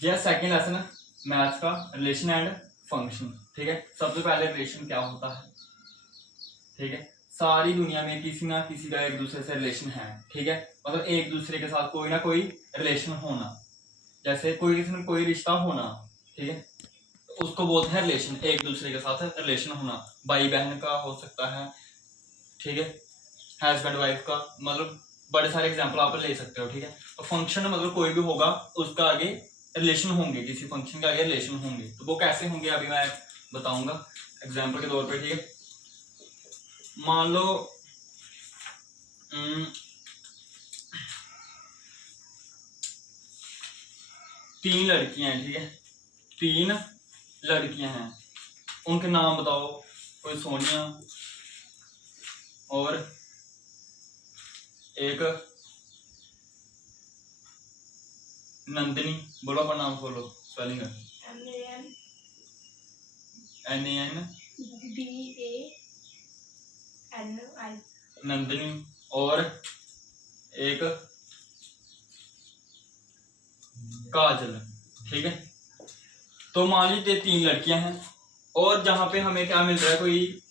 जी second lesson maths का relation and function. ठीक है, सबसे पहले रिलेशन क्या होता है। ठीक है, सारी दुनिया में किसी ना किसी का एक दूसरे से रिलेशन है। ठीक है, मतलब एक दूसरे के साथ कोई ना कोई रिलेशन होना, जैसे कोई किसी में कोई रिश्ता होना। ठीक है, तो उसको बोलते हैं रिलेशन, एक दूसरे के साथ रिलेशन होना। भाई बहन का हो सकता है, ठीक है, हस्बैंड वाइफ का, मतलब बड़े सारे एग्जाम्पल आप ले सकते हो। ठीक है, तो फंक्शन मतलब कोई भी होगा उसका आगे रिलेशन होंगे, किसी फंक्शन के आगे रिलेशन होंगे। तो वो कैसे होंगे अभी मैं बताऊंगा एग्जाम्पल के तौर पे। ठीक है, मान लो तीन लड़कियां हैं। ठीक है, तीन लड़कियां हैं, उनके नाम बताओ। कोई सोनिया और एक नंदिनी। बोलो अपना नाम, बोलो स्पेलिंग। NANDANI नंदिनी और एक काजल। ठीक है, तो मान लीजिए तीन लड़कियां हैं और जहां पे हमें क्या मिल रहा है, कोई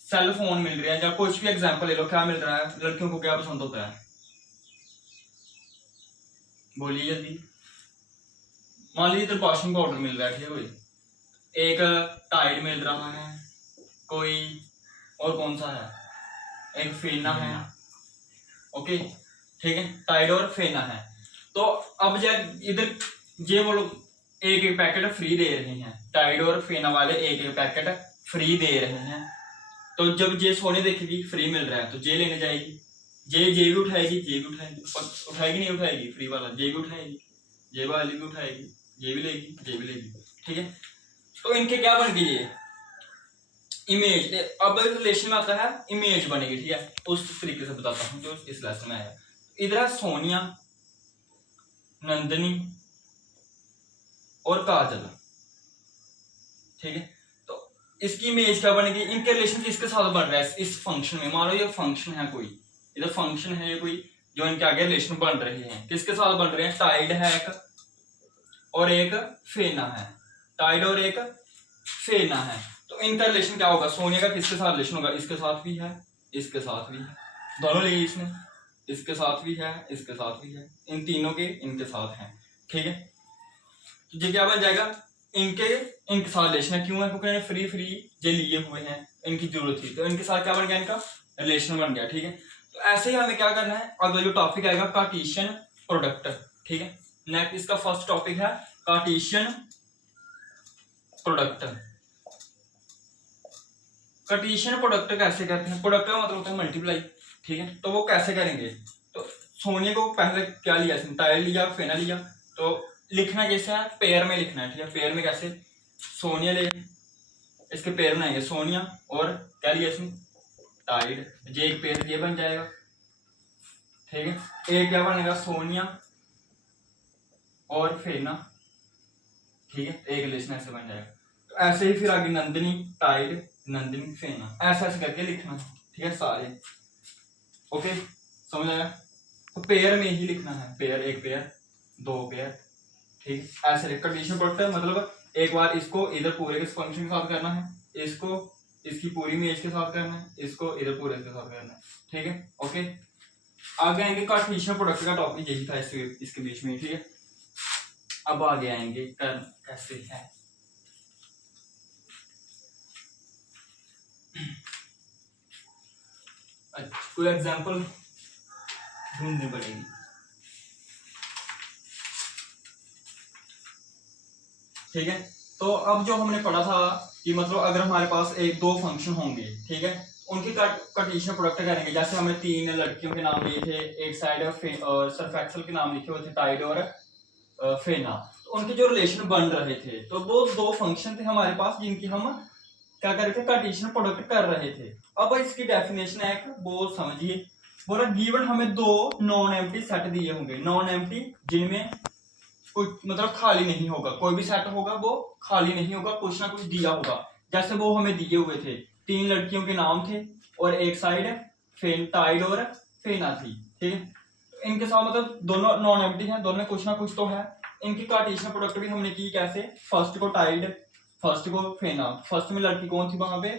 सेल फोन मिल रहा है या कुछ भी एग्जांपल ले लो। क्या मिल रहा है, लड़कियों को क्या पसंद होता है, बोलिए जल्दी। मान लीजिए इधर वॉशिंग पाउडर मिल रहा है। ठीक है, कोई एक टाइड मिल रहा है, कोई और कौन सा है, एक फेना है। ओके, ठीक है, टाइड और फेना है। तो अब जब इधर ये वो लोग एक एक पैकेट फ्री दे रहे हैं, टाइड और फेना वाले एक एक पैकेट फ्री दे रहे हैं। तो जब ये सोने देखेगी फ्री मिल रहा है तो जे लेने जाएगी, जे भी उठाएगी, जे भी उठाएगी, उठाएगी नहीं उठाएगी, फ्री वाला जे भी उठाएगी, जे वाली भी उठाएगी, जे भी लेगी, जे भी लेगी। ठीक है, तो इनके क्या बन गई ये इमेज। अब रिलेशन में आता है इमेज बनेगी। ठीक है, उस तरीके से बताता हूँ जो इस लेसन में आया। इधर है सोनिया, नंदनी और काजल। ठीक है, तो इसकी इमेज क्या बनेगी, इनके रिलेशन किसके साथ बन रहा है इस फंक्शन में। मान लो ये फंक्शन है कोई, इधर फंक्शन है ये कोई, जो इनके आगे रिलेशन बन रहे हैं, किसके साथ बन रहे हैं, टाइड है एक और एक फेना है, टाइड और एक फेना है। तो इनका रिलेशन क्या होगा, सोनिया का किसके साथ रिलेशन होगा, इसके साथ भी है, इसके साथ भी है, दोनों लिए इसने, इसके साथ भी है, इसके साथ भी है, इन तीनों के इनके साथ है। ठीक है, तो ये क्या बन जाएगा, इनके इनके साथ रिलेशन है। क्यों है, क्योंकि फ्री फ्री ये लिए हुए हैं, इनकी जरूरत थी, तो इनके साथ क्या बन गया, इनका रिलेशन बन गया। ठीक है, तो ऐसे ही हमें क्या करना है, अगला जो टॉपिक आएगा कार्टेशियन प्रोडक्ट। ठीक है, नेक्स्ट इसका फर्स्ट टॉपिक है कार्टेशियन प्रोडक्ट। कार्टेशियन प्रोडक्ट कैसे करते हैं, प्रोडक्ट का मतलब होता है मल्टीप्लाई। ठीक है, तो वो कैसे करेंगे, तो सोनिया को पहले क्या लिया, टाइल लिया, फेना लिया, तो लिखना कैसे है, पेयर में लिखना है। ठीक है, पेयर में कैसे, सोनिया ले, इसके पेयर बनाएंगे सोनिया और क्या लिया इसमें, टाइड, ये एक पेयर ये बन जाएगा। ठीक है, एक क्या बनेगा, सोनिया और फेना। ठीक है, एक रिलेशन ऐसे बन जाएगा। तो ऐसे ही फिर आगे नंदिनी, टाइड, नंदिनी, फेना, ऐसे ऐसे करके लिखना। ठीक है, सारे ओके, समझ आया। तो पेयर में ही लिखना है, पेयर, एक पेयर, दो पेयर। ठीक, ऐसे कंडीशन प्रोडक्ट मतलब एक बार इसको इधर पूरे के फंक्शन के साथ करना है, इसको इसकी पूरी इमेज के साथ करना है, इसको इधर पूरे के साथ करना है। ठीक है, ओके, आगे आएंगे कार्टेशियन प्रोडक्ट का टॉपिक यही था इसके बीच में। ठीक है, अब आगे आएंगे कर कैसे है। अच्छा, कोई एग्जांपल ढूंढनी पड़ेगी। ठीक है, तो अब जो हमने पढ़ा था कि मतलब अगर हमारे पास एक दो फंक्शन होंगे, ठीक है, उनकी कार्टेशियन प्रोडक्ट करेंगे। जैसे हमने तीन लड़कियों के नाम लिए थे, एक साइड सर्फ एक्सेल के नाम लिखे हुए थे, टाइड और फेना। तो उनके जो रिलेशन बन रहे थे, तो वो दो फंक्शन थे हमारे पास जिनकी हम क्या कर रहे थे, कार्टेशियन प्रोडक्ट कर रहे थे। अब इसकी डेफिनेशन है, एक वो समझिए, बोला गिवन हमें दो नॉन एम्प्टी सेट दिए होंगे, नॉन एम्प्टी जिनमें कुछ मतलब खाली नहीं होगा, कोई भी सेट होगा वो खाली नहीं होगा, कुछ ना कुछ दिया होगा। जैसे वो हमें दिए हुए थे, तीन लड़कियों के नाम थे और एक साइड टाइड और फेना थी। ठीक है, इनके साथ मतलब दोनों नॉन एम्प्टी हैं, दोनों में कुछ ना कुछ तो है। इनकी कार्टेशियन प्रोडक्ट भी हमने की कैसे, फर्स्ट को टाइड, फर्स्ट को फेना, फर्स्ट में लड़की कौन थी वहां पे,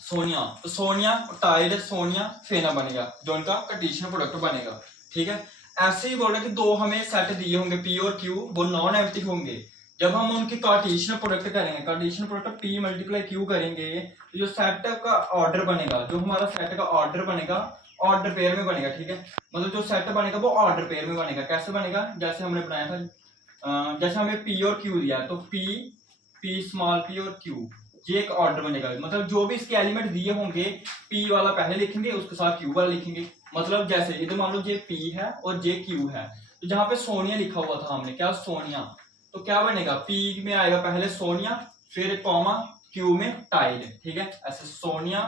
सोनिया, तो सोनिया टाइड सोनिया फेना बनेगा जो इनका कार्टेशियन प्रोडक्ट बनेगा। ठीक है, ऐसे ही बोल रहे कि दो हमें सेट दिए होंगे पी और क्यू, वो नॉन एम्प्टी होंगे। जब हम उनकी कार्टेशियन प्रोडक्ट करेंगे, Cartesian product P multiply Q करेंगे, तो जो सेट का ऑर्डर बनेगा, जो हमारा सेट का ऑर्डर बनेगा, ऑर्डर पेयर में बनेगा। ठीक है, मतलब जो सेट बनेगा वो ऑर्डर पेयर में बनेगा। कैसे बनेगा, जैसे हमने बनाया था, जैसे हमें पी और क्यू दिया, तो पी, पी स्मॉल पी और क्यू, ये एक ऑर्डर बनेगा। मतलब जो भी इसके एलिमेंट दिए होंगे, पी वाला पहले लिखेंगे, उसके साथ क्यू वाला लिखेंगे। मतलब जैसे इधर मान लो ये पी है और ये क्यू है, तो जहां पे सोनिया लिखा हुआ था हमने, क्या सोनिया, तो क्या बनेगा, पी में आएगा पहले सोनिया, फिर कॉमा क्यू में टाइड। ठीक है, ऐसे सोनिया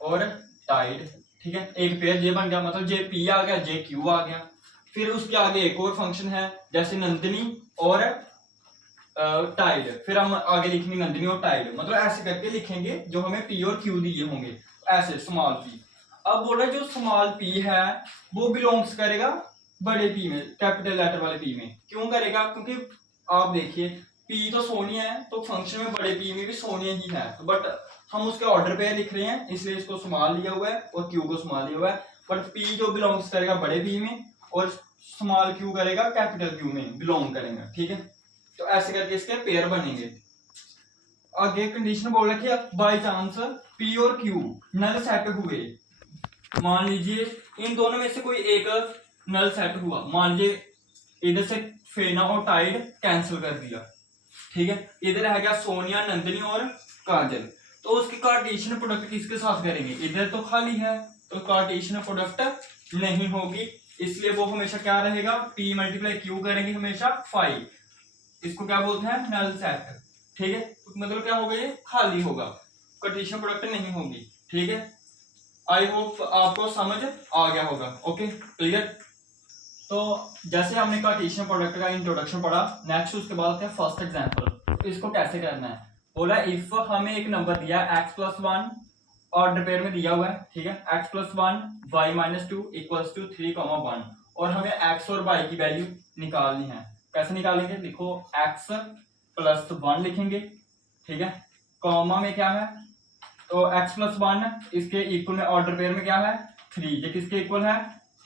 और टाइड। ठीक है, एक पेयर ये बन गया, मतलब जे पी आ गया, जे क्यू आ गया। फिर उसके आगे एक और फंक्शन है, जैसे नंदिनी और टाइड, फिर हम आगे लिखेंगे नंदिनी और टाइड, मतलब ऐसे करके लिखेंगे जो हमें पी और क्यू दिए होंगे, ऐसे स्मॉल पी। अब बोल रहा है जो स्मॉल पी है वो बिलोंग्स करेगा बड़े पी में, कैपिटल लेटर वाले पी में। क्यों करेगा, क्योंकि आप देखिए पी तो सोनिया है, तो फंक्शन में बड़े पी में भी सोनिया ही है, बट हम उसके ऑर्डर पे लिख रहे हैं इसलिए इसको स्मॉल लिया हुआ है और क्यू को स्मॉल लिया हुआ है। बट पी जो बिलोंग्स करेगा बड़े पी में और स्मॉल क्यू करेगा कैपिटल क्यू में बिलोंग करेगा। ठीक है, तो ऐसे करके इसके पेयर बनेंगे। आगे कंडीशन बोल रखी है, बाई चांस पी और क्यू नल सेट हुए, मान लीजिए इन दोनों में से कोई एक नल सेट हुआ, मान लीजिए इधर से फेना और टाइड कैंसिल कर दिया। ठीक है, इधर रह गया सोनिया नंदिनी और काजल, तो उसकी कार्टेशियन प्रोडक्ट किसके साथ करेंगे, इधर तो खाली है तो कार्टेशियन प्रोडक्ट नहीं होगी, इसलिए वो हमेशा क्या रहेगा, पी मल्टीप्लाई क्यू करेंगे हमेशा 5, इसको क्या बोलते हैं, नल सेट। ठीक है, मतलब क्या होगा, ये खाली होगा, कार्टेशियन प्रोडक्ट नहीं होगी। ठीक है, आई होप आपको समझ आ गया होगा। Okay clear. तो जैसे हमने कार्टेशियन प्रोडक्ट का इंट्रोडक्शन पढ़ा, नेक्स्ट उसके बाद है फर्स्ट एग्जांपल। तो इसको कैसे करना है, बोला इफ हमें एक नंबर दिया x+1 ऑर्डर पेयर में दिया हुआ है। ठीक है, x+1 y-2 इक्वल्स टू 3,1, और हमें x और y की वैल्यू निकालनी है। कैसे निकालेंगे, लिखो x+1 लिखेंगे। ठीक है, कॉमा में क्या है, तो x+1 इसके इक्वल में ऑर्डर पेयर में क्या है 3, ये किसके इक्वल है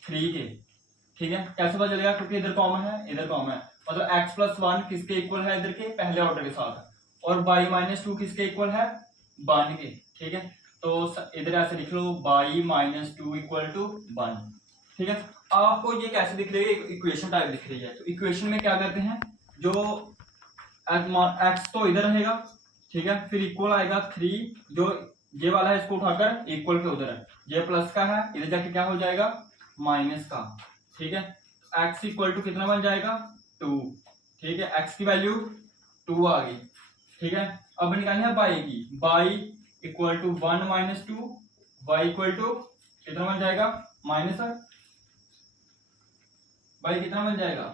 3 के। ठीक है, कैसे पता चलेगा, क्योंकि इधर कॉमन है इधर कॉमन है, मतलब x+1 किसके इक्वल है इधर के पहले ऑर्डर के साथ, और y-2 किसके इक्वल है 1 के। ठीक है, तो इधर ऐसे लिख लो y-2 इक्वल टू 1। ठीक है, आपको ये कैसे दिख रही है, इक्वेशन टाइप दिख रही है, तो इक्वेशन में क्या करते हैं, जो x तो इधर रहेगा। ठीक है, फिर इक्वल आएगा 3, जो ये वाला है इसको उठाकर इक्वल के उधर है, ये प्लस का है, इधर जाके क्या हो जाएगा माइनस का। ठीक है, x इक्वल टू कितना बन जाएगा 2। ठीक है, x की वैल्यू 2 आ गई। ठीक है, अब निकालनी है y की, y equal to 1 - 2, y equal to कितना बन जाएगा माइनस, y कितना बन जाएगा,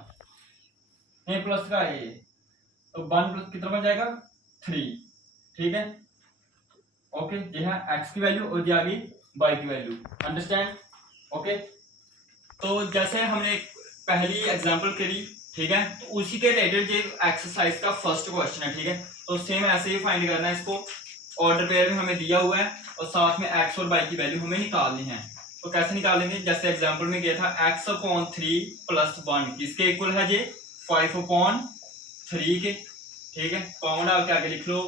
नहीं प्लस का है ये, तो 1 प्लस कितना बन जाएगा 3। ठीक है, ओके, ये है x की वैल्यू और ये आ गई y की वैल्यू। अंडरस्टैंड। ओके, तो जैसे हमने पहली एग्जांपल करी, ठीक है, तो उसी के रिलेटेड ये एक्सरसाइज का फर्स्ट क्वेश्चन है। ठीक है, तो सेम ऐसे ही फाइंड करना है इसको, ऑर्डर पेयर में हमें दिया हुआ है और साथ में x और y की वैल्यू हमें निकालनी है। तो कैसे निकालेंगे, जैसे एग्जांपल में गया था x/3 + 1 किसके इक्वल है, ये 5/3 के। ठीक है, कॉमन डाल के आगे लिख लो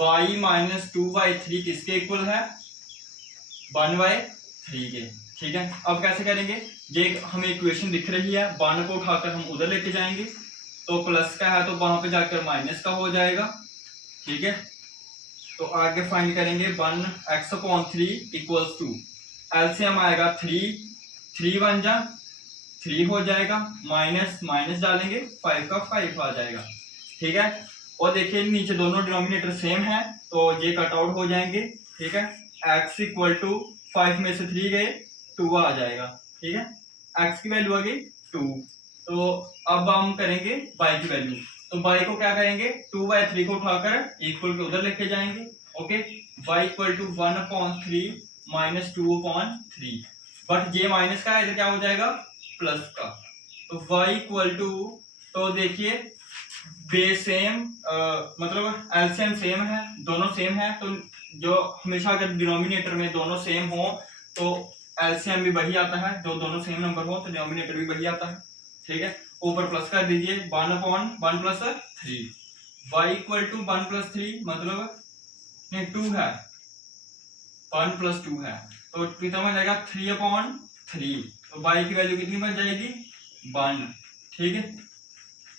y-2/3 किसके इक्वल है 1/3 के। ठीक है, अब कैसे करेंगे, ये हमें इक्वेशन दिख रही है, 1 को उठाकर हम उधर लेके जाएंगे, तो प्लस का है तो वहां पे जाकर माइनस का हो जाएगा। ठीक है, तो आगे फाइंड करेंगे 1x/3 इक्वल्स टू, एलसीएम आएगा 3, 3 1 जा 3 हो जाएगा, माइनस माइनस डालेंगे 5 का 5 आ जाएगा। ठीक है, और देखिए नीचे दोनों डिनोमिनेटर सेम है तो ये कट आउट हो जाएंगे। ठीक है, x इक्वल टू 5 में से 3 गए 2 आ जाएगा। ठीक है, x की वैल्यू आ गई 2। तो अब हम करेंगे y की वैल्यू, तो y को क्या करेंगे 2/3 को उठाकर इक्वल के उधर लेके जाएंगे। Okay, y equal to 1/3 - 2/3, but ये माइनस का है, इधर क्या हो जाएगा प्लस का। तो y इक्वल टू, तो देखिए बेस सेम, मतलब एलसीएम सेम है, दोनों सेम है, तो जो हमेशा अगर डिनोमिनेटर में दोनों सेम हो तो एलसीएम भी वही आता है, जो दोनों सेम नंबर हो तो डिनोमिनेटर भी वही आता है, ठीक है। ऊपर प्लस कर दीजिए 1/1 plus 3, y equal to 1 plus 3 मतलब नहीं 2 है, 1 प्लस 2 है, तो कितना बन जाएगा 3/3, तो y की वैल्यू कितनी बन जाएगी 1, ठीक है।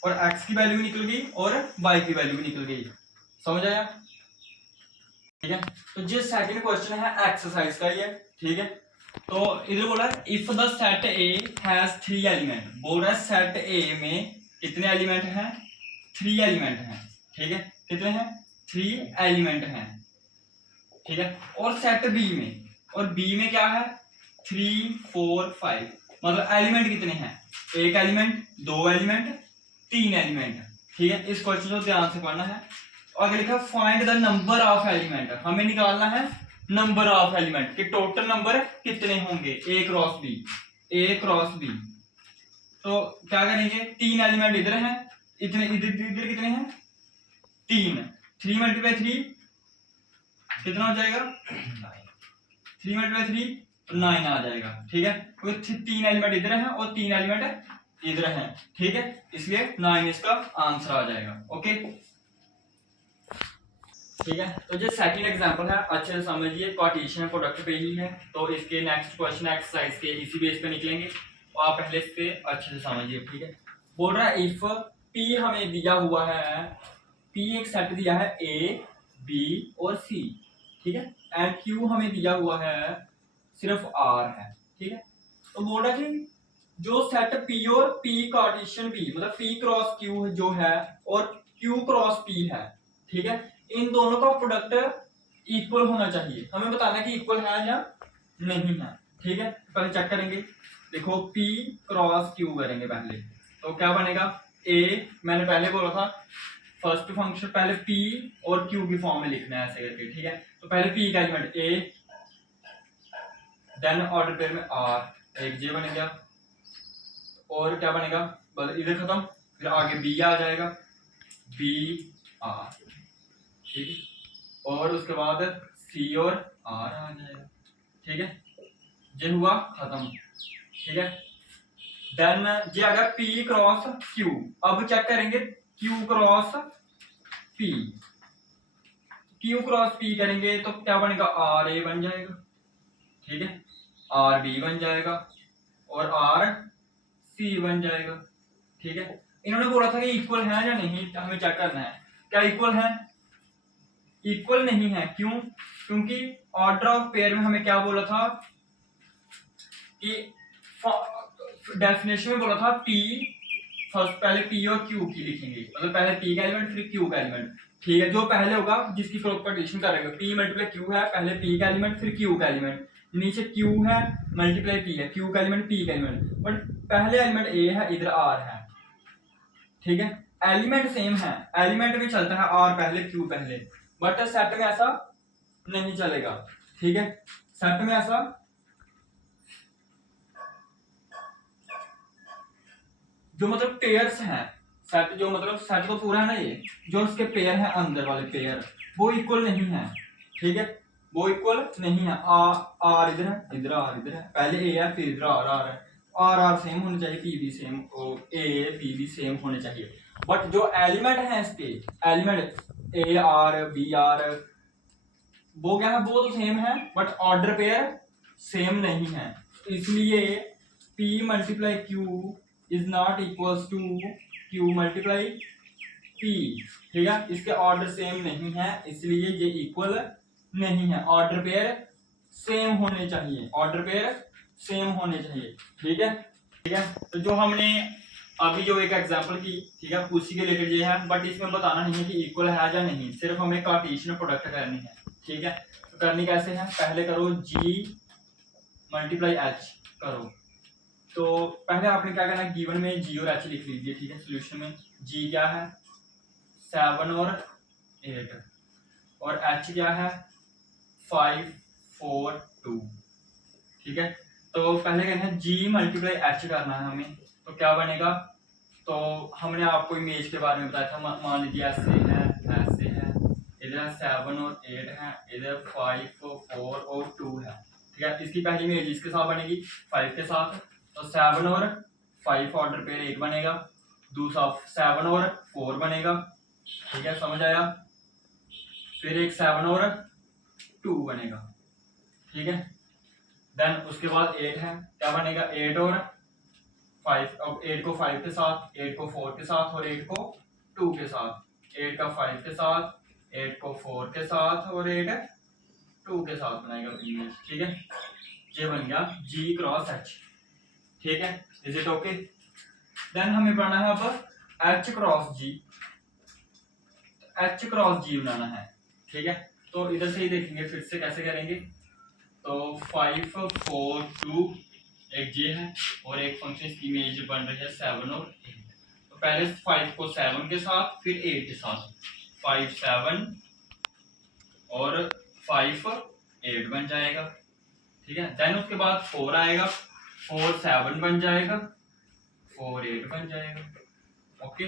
और x की वैल्यू भी निकल गई और y की वैल्यू भी निकल गई, समझ आया, ठीक है। तो जो सेकंड क्वेश्चन है एक्सरसाइज का ही है, ठीक है। तो इधर बोला if the set A has 3 element, बोल रहा है सेट ए में कितने एलिमेंट हैं, 3 एलिमेंट हैं, ठीक है। कितने हैं 3 एलिमेंट हैं, ठीक है। और सेट बी में, और बी में क्या है 3 4 5, मतलब एलिमेंट कितने हैं, एक एलिमेंट, 2 एलिमेंट, 3 एलिमेंट, ठीक है। इस क्वेश्चन को ध्यान से पढ़ना है। और लिखा find the number of element, हमें निकालना है नंबर ऑफ एलिमेंट कि टोटल नंबर कितने होंगे ए क्रॉस बी, ए क्रॉस बी। तो क्या करेंगे 3 एलिमेंट इधर हैं, इतने इधर कितने हैं 3, 3 मल्टीप्लाई 3 कितना हो जाएगा 3 मल्टीप्लाई 3 9 आ जाएगा, ठीक है। क्योंकि 3 एलिमेंट इधर हैं और 3 एलिमेंट इधर हैं, ठीक है, इसलिए 9 इसका आंसर आ जाएगा, ओके, ठीक है। तो जो सेकंड एग्जांपल है अच्छे से समझिए, कार्टेशियन प्रोडक्ट पे ही है, तो इसके नेक्स्ट क्वेश्चन एक्सरसाइज के इसी बेस पे निकलेंगे, तो आप पहले इससे अच्छे से समझिए, ठीक है। बोल रहा है इफ पी हमें दिया हुआ है, पी एक सेट दिया है ए बी और सी, ठीक है, एंड क्यू हमें दिया हुआ है सिर्फ आर है, ठीक है। तो बोल रहा है कि जो सेट पी और पी कार्टेशियन पी मतलब पी क्रॉस क्यू जो है और क्यू क्रॉस पी है, ठीक है, इन दोनों का प्रोडक्ट इक्वल होना चाहिए, हमें बताना है कि इक्वल है या नहीं है, ठीक है। पहले चेक करेंगे, देखो P क्रॉस Q करेंगे पहले, तो क्या बनेगा A, मैंने पहले बोला था फर्स्ट फंक्शन पहले P और Q की फॉर्म में लिखना है ऐसे करके, ठीक है। तो पहले P का element A, then order pair में R, एक J बन गया, और क्या बनेगा बस इधर खत्म, फिर आगे B आ जाएगा, B R, ठीक है, और उसके बाद C और R आ जाएगा, ठीक है, ये हुआ खत्म, ठीक है। देन ये आ गया P क्रॉस Q, अब चेक करेंगे Q cross P, Q cross P करेंगे तो क्या बनेगा R A बन जाएगा, ठीक है, R B बन जाएगा और R C बन जाएगा, ठीक है। इन्होंने बोला था कि इक्वल है या नहीं, हमें चेक करना है क्या इक्वल है, इक्वल नहीं है, क्यों, क्योंकि ऑर्डर ऑफ पेयर में हमें क्या बोला था कि डेफिनेशन में बोला था P फर्स्ट पहले P और Q की लिखेंगे, मतलब पहले P का एलिमेंट फिर Q का एलिमेंट, ठीक है, जो पहले होगा जिसकी प्रोपोर्शन करेगा P मल्टीप्लाई Q है, पहले P का एलिमेंट फिर Q का एलिमेंट, नीचे Q है मल्टीप्लाई P है, Q का एलिमेंट P का एलिमेंट, बट पहले एलिमेंट A है इधर R है, ठीक है, एलिमेंट सेम है, एलिमेंट में चलता है R पहले Q पहले, बट सेट में ऐसा नहीं चलेगा, ठीक है, सेट में ऐसा जो मतलब पेयर्स हैं, सेट जो मतलब सेट तो पूरा है ना, ये जो उसके पेयर हैं अंदर वाले पेयर वो इक्वल नहीं है, ठीक है, वो इक्वल नहीं है, आर इधर है इधर आर इधर है, पहले ए है फिर इधर आर है, आर सेम होने चाहिए, पी भी सेम, ए पी भी सेम होने चाहिए, बट जो एलिमेंट है इसके element A R B R वो क्या है, वो तो सेम है बट ऑर्डर पेयर सेम नहीं है, इसलिए P multiply Q is not equals to Q multiply P, ठीक है, इसके ऑर्डर सेम नहीं है इसलिए ये इक्वल नहीं है, ऑर्डर पेयर सेम होने चाहिए, ऑर्डर पेयर सेम होने चाहिए, ठीक है, ठीक है। तो जो हमने अभी जो एक एग्जांपल की, ठीक है, उसी के रिलेटेड ये है, बट इसमें बताना नहीं है कि इक्वल है या नहीं, सिर्फ हमें कार्टेशियन प्रोडक्ट करनी है, ठीक है। तो करनी कैसे है, पहले करो G मल्टीप्लाई H करो, तो पहले आपने क्या करना है गिवन में G और H लिख लीजिए, ठीक है, सॉल्यूशन में G क्या है 7 और 8 और H क्या है 5 4 2, ठीक है। तो पहले कहते हैं जी मल्टीप्लाई एच करना है हमें, तो क्या बनेगा, तो हमने आपको इमेज के बारे में बताया था, मान लीजिए ऐसे है, इधर 7 और 8 है, इधर 5 4 और 2 है, ठीक है। इसकी पहली इमेज इसके साथ बनेगी 5 के साथ, तो 7 और 5 ऑर्डर पेयर 1 बनेगा, दूसरा 7 और 4 बनेगा, ठीक है, समझ आया। फिर एक 7 और 2 बनेगा, ठीक है। देन उसके बाद 8 है, क्या बनेगा, 8 और 5, अब 8 को 5 के साथ, 8 को 4 के साथ और 8 को 2 के साथ, 8 का 5 के साथ, 8 को 4 के साथ और 8 2 के साथ बनाएगा इमेज, ठीक है। ये बन गया G क्रॉस H, ठीक है। Is it okay. देन हमें बनाना है अब H cross G, H cross G बनाना है, ठीक है। तो इधर से ही देखेंगे फिर से कैसे करेंगे, तो 5 4 2 एक J है और एक फंक्शन की इमेज बन रही है 7 और 8, तो पहले 5 को 7 के साथ फिर 8 के साथ, 5 7 और 5 8 बन जाएगा, ठीक है। देन उसके बाद 4 आएगा, 4 7 बन जाएगा, 4 8 बन जाएगा, ओके।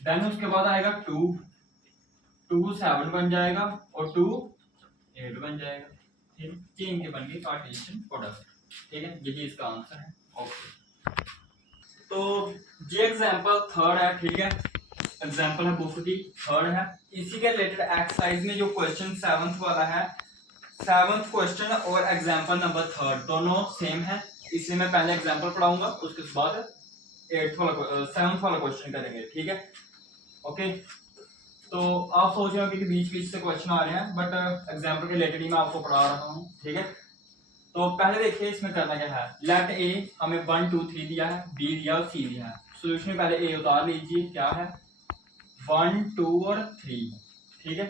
देन उसके बाद आएगा 2 7 बन जाएगा और 2 8 बन जाएगा, ठीक है। ये इनके बन गए कार्टेशियन प्रोडक्ट, ठीक है। यही इसका आंसर है, ओके। तो ये एग्जांपल थर्ड है, ठीक है, एग्जांपल है बुक की थर्ड है। इसी के रिलेटेड एक्सरसाइज में जो क्वेश्चन 7th वाला है, 7th क्वेश्चन और एग्जांपल नंबर थर्ड दोनों सेम है, इसलिए मैं पहले एग्जांपल पढ़ाऊंगा, उसके बाद 8th वाला 7th वाला क्वेश्चन करेंगे, ठीक है, ओके। तो आप सोच रहे हो कि बीच बीच से क्वेश्चन आ रहे हैं, बट एग्जांपल के रिलेटेड ही मैं आपको पढ़ा रहा हूँ, ठीक है। तो पहले देखिए इसमें करना क्या है, लेट ए हमें 1 2 3 दिया है, बी दिया और सी दिया है। सोल्यूशन में पहले ए उतार लीजिए, क्या है 1 2 और 3, ठीक है।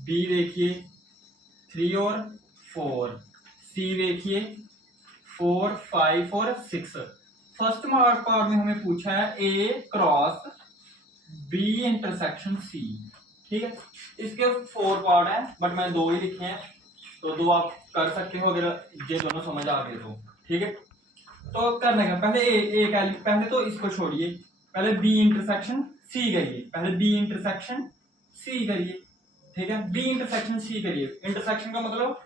बी देखिए 3 और 4, सी देखिए 4 5 और 6। फर्स्ट पार्ट में हमें पूछा है ए क्रॉस बी इंटरसेक्शन सी, ठीक है। इसके 4 पार्ट है बट मैंने 2 ही लिखे हैं, तो 2 आप कर सकते हो अगर ये दोनों समझ आ गए तो, ठीक है। तो करने का पहले पहले तो इसको छोड़िए, पहले बी इंटरसेक्शन सी करिए, पहले बी इंटरसेक्शन सी करिए, ठीक है। बी इंटरसेक्शन सी करिए, इंटरसेक्शन का मतलब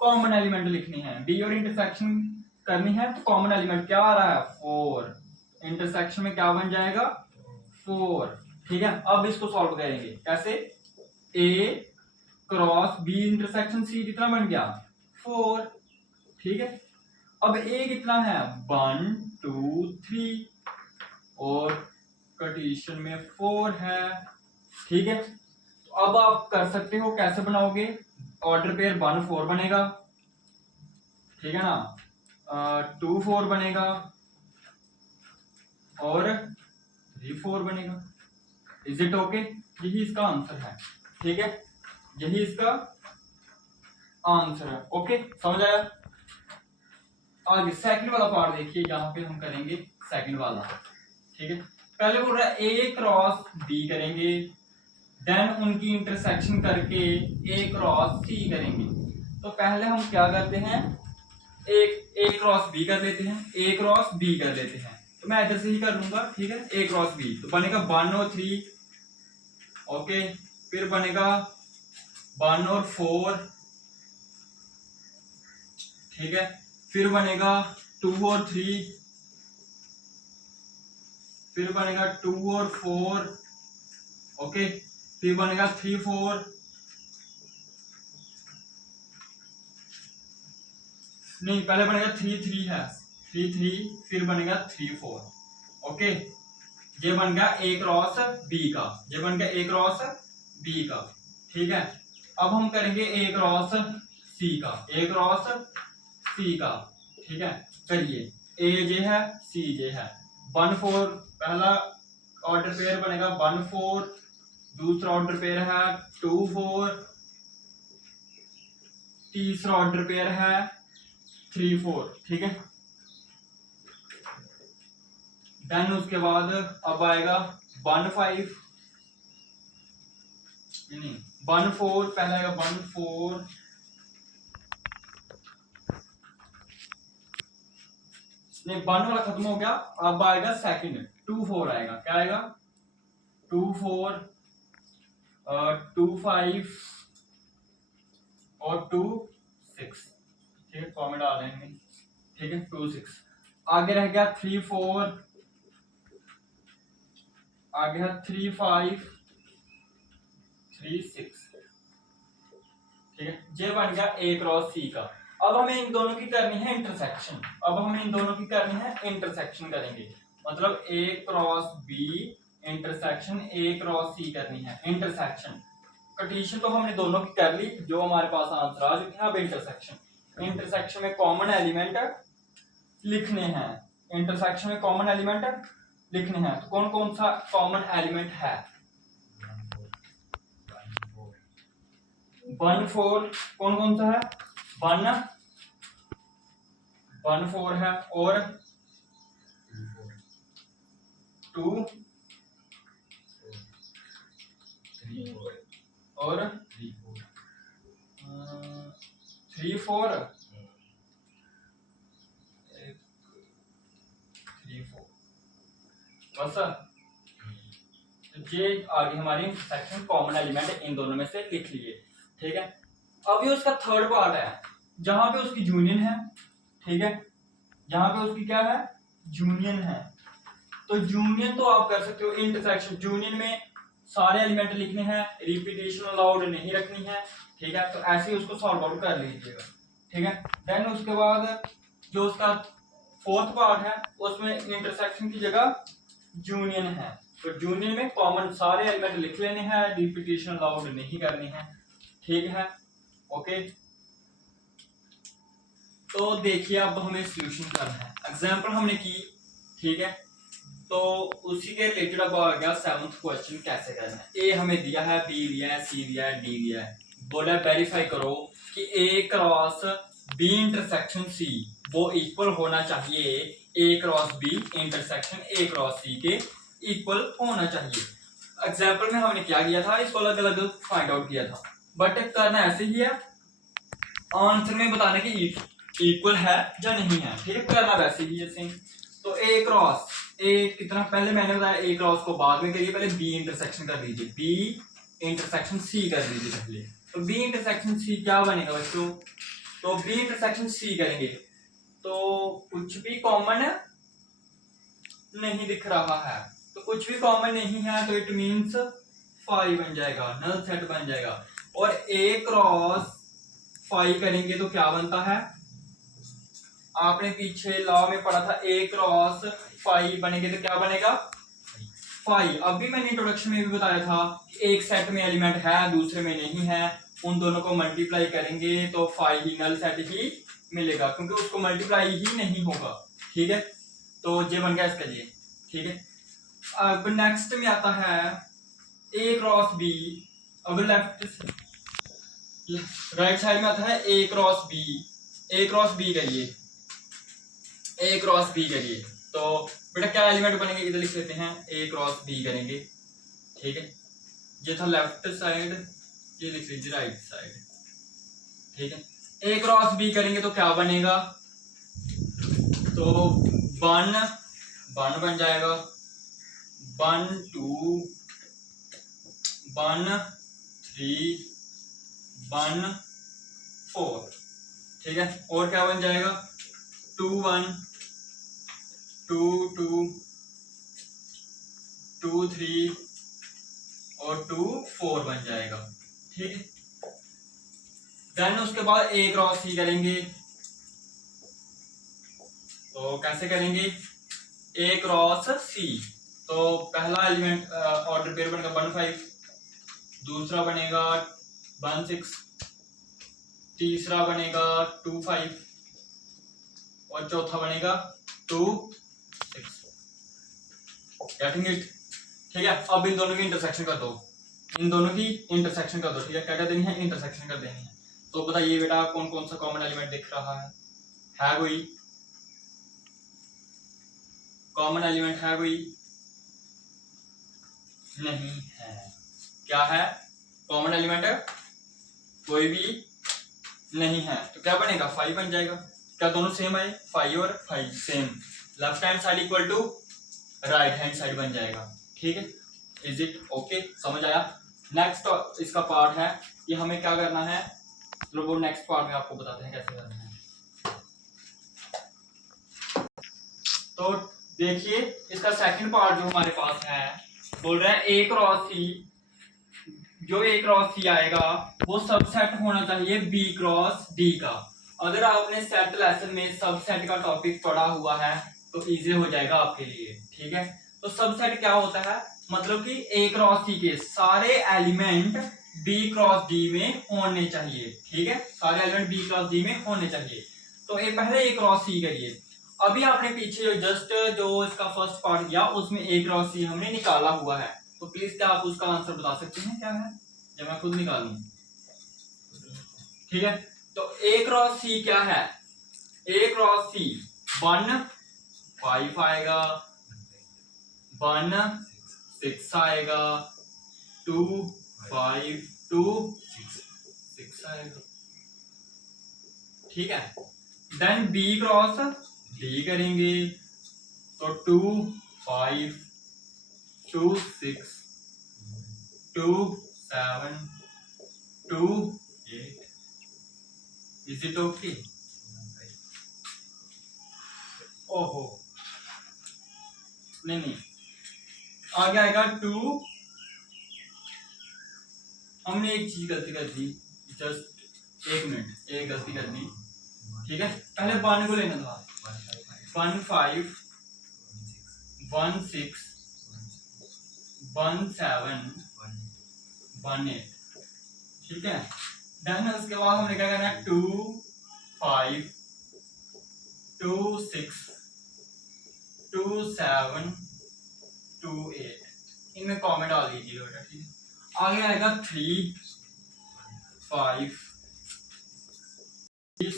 कॉमन एलिमेंट लिखनी है, बी और इंटरसेक्शन करनी है, तो कॉमन एलिमेंट क्या आ रहा है 4, इंटरसेक्शन में क्या बन जाएगा 4, ठीक है। अब इसको सॉल्व करेंगे कैसे, ए क्रॉस बी इंटरसेक्शन सी कितना बन गया 4, ठीक है। अब ए कितना है 1 2 3 और कार्टेशियन में 4 है, ठीक है। तो अब आप कर सकते हो, कैसे बनाओगे, ऑर्डर पेयर 1 4 बनेगा, ठीक है ना, 2 4 बनेगा और 3 4 बनेगा, इज इट ओके। यही इसका आंसर है, ठीक है, यही इसका आंसर है, ओके, समझ आया। आगे सेकंड वाला पार्ट देखिए, यहाँ पे हम करेंगे सेकंड वाला, ठीक है। पहले बोल रहा है ए क्रॉस बी करेंगे, देन उनकी इंटरसेक्शन करके ए क्रॉस सी करेंगे। तो पहले हम क्या करते हैं, एक ए क्रॉस बी कर लेते हैं, ए क्रॉस बी कर लेते हैं, तो मैं इधर से ही कर लूंगा, ठीक है। ए क्रॉस बी तो बनेगा 1 और 3, ओके। फिर बनेगा 1 और 4, ठीक है। फिर बनेगा 2 और 3, फिर बनेगा 2 और 4, ओके। फिर बनेगा 3 4, नहीं पहले बनेगा 3 3 है, 3 3, फिर बनेगा 3 4, ओके। ये बन गया ए क्रॉस बी का, ये बन गया ए क्रॉस बी का, ठीक है। अब हम करेंगे ए क्रॉस सी का, ए क्रॉस सी का, ठीक है। करिए, ए जे है सी जे है, 1 4 पहला ऑर्डर पेयर बनेगा 1 4, दूसरा ऑर्डर पेयर है 2 4, तीसरा ऑर्डर पेयर है 3 4, ठीक है। देन उसके बाद अब आएगा 1 5, नहीं 1 4, पहला आएगा 1 4, नहीं 1 वाला खत्म हो गया, अब आएगा सेकंड 2 4 आएगा, क्या आएगा 2 4 2 5 और 2 6, ठीक है फॉर्मेट डाल देंगे, ठीक है 2 6। आगे रह गया 3 4, आगे है 3 5 3 6, ठीक है ये बन गया A क्रॉस C का। अब हमें इन दोनों की करनी है इंटरसेक्शन, अब हमें इन दोनों की करनी है इंटरसेक्शन करेंगे, मतलब A cross B intersection A cross C करनी है इंटरसेक्शन। कंडीशन तो हमने दोनों की कर ली, जो हमारे पास आंसर आ चुके हैं। अब इंटरसेक्शन, इंटरसेक्शन में कॉमन एलिमेंट लिखने हैं, इंटरसेक्शन में कॉमन एलिमेंट लिखने हैं, तो कौन कौन सा कॉमन एलिमेंट है 1 4, कौन कौन सा है 1 4 है, और 2 और 3 4 बस। ये आगे हमारी इंटरसेक्शन कॉमन एलिमेंट इन दोनों में से लिख लिए, ठीक है। अब ये उसका थर्ड पार्ट है, जहां पे उसकी यूनियन है, ठीक है, जहां पे उसकी क्या है यूनियन है। तो यूनियन तो आप कर सकते हो इंटरसेक्शन, यूनियन में सारे एलिमेंट लिखने हैं, रिपीटेशन अलाउड नहीं रखनी है, ठीक है। तो ऐसे ही उसको सॉल्व आउट कर लीजिएगा, ठीक है। देन उसके बाद जो उसका फोर्थ पार्ट है उसमें इंटरसेक्शन की जगह यूनियन है, तो यूनियन में कॉमन सारे एलिमेंट लिख लेने हैं, रिपीटेशन अलाउड नहीं करनी है, ठीक है ओके। तो देखिए अब हमें सॉल्यूशन करना है, एग्जांपल हमने की, ठीक है। तो उसी के रिलेटेड अब आ गया 7th क्वेश्चन कैसे करना है। ए हमें दिया है, बी दिया है, सी दिया है, डी दिया है, बोला वेरीफाई करो कि A cross B intersection C वो इक्वल होना चाहिए A cross B intersection A cross C के इक्वल होना चाहिए। एग्जाम्पल में हमने क्या किया था, इसको अलग अलग फाइंड आउट किया था, बट करना ऐसे ही है, आंसर में बताने की इक्वल है या नहीं है, ठीक है, करना वैसे ही है सेम। तो ए क्रॉस ए कितना, पहले मैंने बताया ए क्रॉस को बाद में करिए, पहले बी इंटरसेक्शन कर लीजिए, बी इंटरसेक्शन सी कर लीजिए पहले। तो बी इंटरसेक्शन सी क्या बनेगा बच्चों, तो बी इंटरसेक्शन सी करेंगे तो कुछ भी कॉमन नहीं दिख रहा है, तो कुछ भी कॉमन नहीं है तो इट मींस 5 बन जाएगा, नल सेट बन जाएगा। और ए क्रॉस 5 करेंगे तो क्या बनता है, आपने पीछे लॉ में पढ़ा था ए क्रॉस 5 बनेंगे तो क्या बनेगा 5। अब भी मैंने इंट्रोडक्शन में भी बताया था कि एक सेट में एलिमेंट है दूसरे में नहीं है, उन दोनों को मल्टीप्लाई करेंगे तो 5 ही नल सेट ही मिलेगा, क्योंकि उसको मल्टीप्लाई ही नहीं होगा, ठीक है। तो ये बन गया इसका ये, ठीक है। अब नेक्स्ट में आता है ए क्रॉस बी, अब लेफ्ट राइट साइड में आता है ए क्रॉस बी, ए क्रॉस बी करिए, ए क्रॉस बी करिए, तो बेटा क्या एलिमेंट बनेंगे, इधर लिख लेते हैं ए क्रॉस बी करेंगे, ठीक है। ये था लेफ्ट साइड, ये लिख लीजिए राइट साइड, ठीक है। ए क्रॉस बी करेंगे तो क्या बनेगा, तो 1 बन जाएगा, 1 2 1 3 1 4, ठीक है। और क्या बन जाएगा 2 1 2 2 2 3 और 2 4 बन जाएगा, ठीक है। देन उसके बाद ए क्रॉस सी करेंगे, तो कैसे करेंगे ए क्रॉस सी, तो पहला एलिमेंट ऑर्डर पेयर बनेगा 1 5, दूसरा बनेगा 1 6, तीसरा बनेगा 2 5 और चौथा बनेगा 2 6, गेटिंग इट, ठीक है। अब इन दोनों की इंटरसेक्शन कर दो, इन दोनों की इंटरसेक्शन कर दो, ठीक है। क्या कर देनी है, इंटरसेक्शन कर देनी है। तो बताइए बेटा कौन कौन सा कॉमन एलिमेंट दिख रहा है कोई कॉमन एलिमेंट, है कोई नहीं है, क्या है कॉमन एलिमेंट कोई भी नहीं है, तो क्या बनेगा 5 बन जाएगा। क्या दोनों सेम आए, 5 और 5 सेम, left hand side equal to right hand side बन जाएगा। ठीक है, इज इट ओके, समझ आया। नेक्स्ट इसका पार्ट है कि हमें क्या करना है, चलो वो नेक्स्ट पार्ट में आपको बताते हैं कैसे करना है। तो देखिए इसका सेकंड पार्ट जो हमारे पास है, बोल रहा है ए क्रॉस सी, जो ए क्रॉस सी आएगा वो सबसेट होना चाहिए बी क्रॉस डी का। अगर आपने सेट लेसन में सबसेट का टॉपिक पढ़ा हुआ है तो इजी हो जाएगा आपके लिए। ठीक है, तो सबसेट क्या होता है, मतलब कि ए क्रॉस सी के सारे एलिमेंट बी क्रॉस डी में होने चाहिए। ठीक है, सारे एलिमेंट बी क्रॉस डी में होने चाहिए। तो ये पहले ए क्रॉस सी करिए। अभी आपने पीछे जस्ट जो इसका फर्स्ट पार्ट किया उसमें ए क्रॉस सी हमने निकाला हुआ है, तो प्लीज क्या आप उसका आंसर बता सकते हैं क्या है, जब मैं खुद निकालूं। ठीक है, तो ए क्रॉस सी क्या है, ए क्रॉस सी 1 5 आएगा, 1 6 आएगा, 2 5 2 6 आएगा। ठीक है, देन बी क्रॉस डी करेंगे तो 2 5 2 6 2 7 2 8। Is it okay? ओहो नहीं आगे आएगा 2। हमने एक चीज गलती कर दी, जस्ट एक मिनट, एक गलती कर दी। ठीक है, पहले 1 को लेना था, 1 5 1 6 1 7 1 8। ठीक है, देन उसके बाद हमने क्या करना है, 2 5 2 6 2 7 2 8, इनमें कॉमेंट डाल दीजिए बेटा। ठीक है, आगे आएगा 3 5 6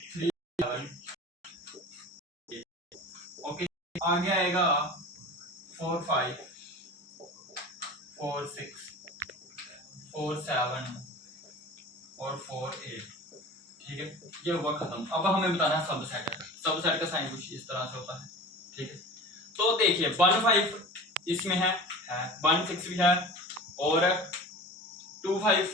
3 7 ओके। आगे आएगा 4 5 4 6 4 7 और 4 8। ठीक है, ये हुआ खत्म। अब हमें बताना है सबसेट है, सबसेट का साइन कुछ इस तरह से होता है। ठीक है, तो देखिए 1 5 इसमें है 1 6 भी है और 2 5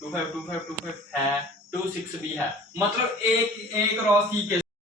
2 5 2 5 2 5 है, 2 6 भी है। मतलब एक क्रॉस सी के